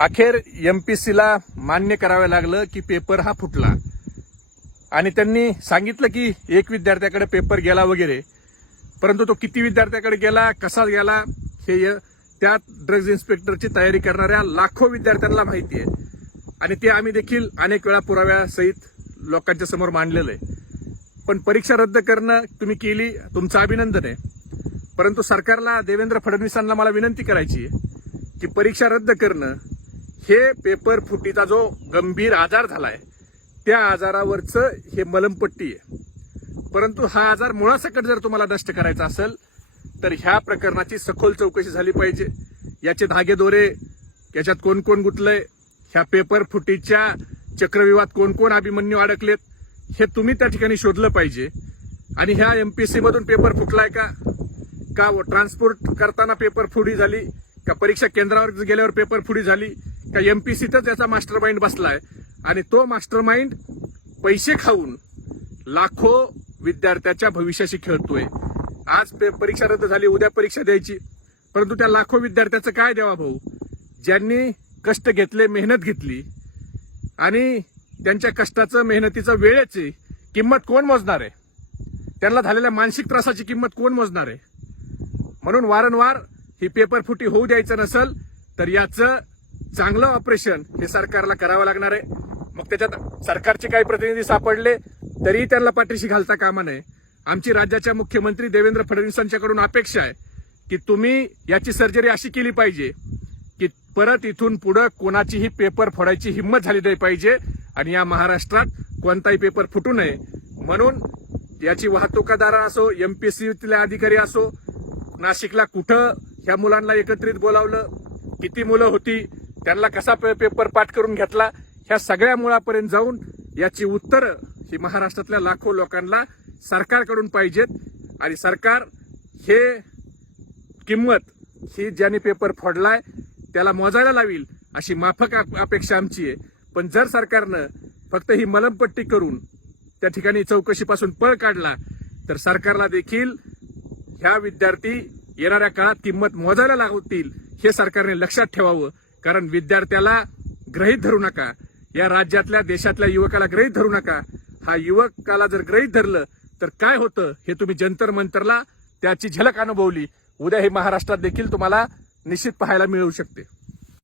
अखेर एमपीसीला मान्य करावं लागलं की पेपर हा फुटला आणि त्यांनी सांगितलं की एक विद्यार्थ्याकडे पेपर गेला वगैरे, परंतु तो किती विद्यार्थ्याकडे गेला, कसा गेला हे त्या ड्रग्ज इन्स्पेक्टरची तयारी करणाऱ्या लाखो विद्यार्थ्यांना माहिती आहे आणि ते आम्ही देखील अनेक वेळा पुराव्यासहित लोकांच्या समोर मांडलेलं आहे. पण परीक्षा रद्द करणं तुम्ही केली, तुमचं अभिनंदन आहे. परंतु सरकारला, देवेंद्र फडणवीसांना मला विनंती करायची आहे की परीक्षा रद्द करणं हे पेपर फुटीचा जो गंभीर आजार झालाय त्या आजारावरचं हे मलमपट्टी आहे. परंतु हा आजार मुळासकट जर तुम्हाला नष्ट करायचा असेल तर ह्या प्रकरणाची सखोल चौकशी झाली पाहिजे. याचे धागेदोरे, याच्यात कोण कोण गुंतलंय, ह्या पेपर फुटीच्या चक्रव्यूहात कोण कोण अभिमन्यू अडकलेत हे तुम्ही त्या ठिकाणी शोधलं पाहिजे. आणि ह्या एमपीसी मधून पेपर फुटलाय का ट्रान्सपोर्ट करताना पेपर फुटी झाली का, परीक्षा केंद्रावर गेल्यावर पेपर फुटी झाली का, एमपीसीतच याचा मास्टर माइंड बसलाय आणि तो मास्टर माइंड पैसे खाऊन लाखो विद्यार्थ्याच्या भविष्याशी खेळतोय. आज परीक्षा रद्द झाली, उद्या परीक्षा द्यायची, परंतु त्या लाखो विद्यार्थ्याचं काय द्यावा भाऊ, ज्यांनी कष्ट घेतले, मेहनत घेतली आणि त्यांच्या कष्टाचं, मेहनतीचं, वेळेची किंमत कोण मोजणार आहे? त्यांना झालेल्या मानसिक त्रासाची किंमत कोण मोजणार आहे? म्हणून वारंवार ही पेपर फुटी होऊ द्यायचं नसेल तर याचं चांगलं ऑपरेशन हे सरकारला करावं लागणार आहे. मग त्याच्यात सरकारचे काही प्रतिनिधी सापडले तरी त्यांना पाठीशी घालता कामा नये. आमची राज्याच्या मुख्यमंत्री देवेंद्र फडणवीसांच्याकडून अपेक्षा आहे की तुम्ही याची सर्जरी अशी केली पाहिजे की परत इथून पुढे कोणाचीही पेपर फोडायची हिंमत झाली नाही पाहिजे आणि या महाराष्ट्रात कोणताही पेपर फुटू नये. म्हणून याची वाहतूकदार असो, एमपीसीतले अधिकारी असो, नाशिकला कुठं ह्या मुलांना एकत्रित बोलावलं, किती मुलं होती, त्यांना कसा पेपर पाठ करून घेतला, ह्या सगळ्या मुळापर्यंत जाऊन याची उत्तरं ही महाराष्ट्रातल्या लाखो लोकांना सरकारकडून पाहिजेत. आणि सरकार हे किंमत ही ज्यांनी पेपर फोडलाय त्याला मोजायला लावील अशी माफक अपेक्षा आमची आहे. पण जर सरकारनं फक्त ही मलमपट्टी करून त्या ठिकाणी चौकशीपासून पळ काढला तर सरकारला देखील ह्या विद्यार्थी येणाऱ्या काळात किंमत मोजायला लावतील हे सरकारने लक्षात ठेवावं. कारण विद्यार्थ्याला गृहीत धरू नका, या राज्यातल्या, देशातल्या युवकाला गृहीत धरू नका. हा युवकाला जर गृहीत धरलं तर काय होतं हे तुम्ही जंतर मंतरला त्याची झलक अनुभवली. उद्या हे महाराष्ट्रात देखील तुम्हाला निश्चित पाहायला मिळू शकते.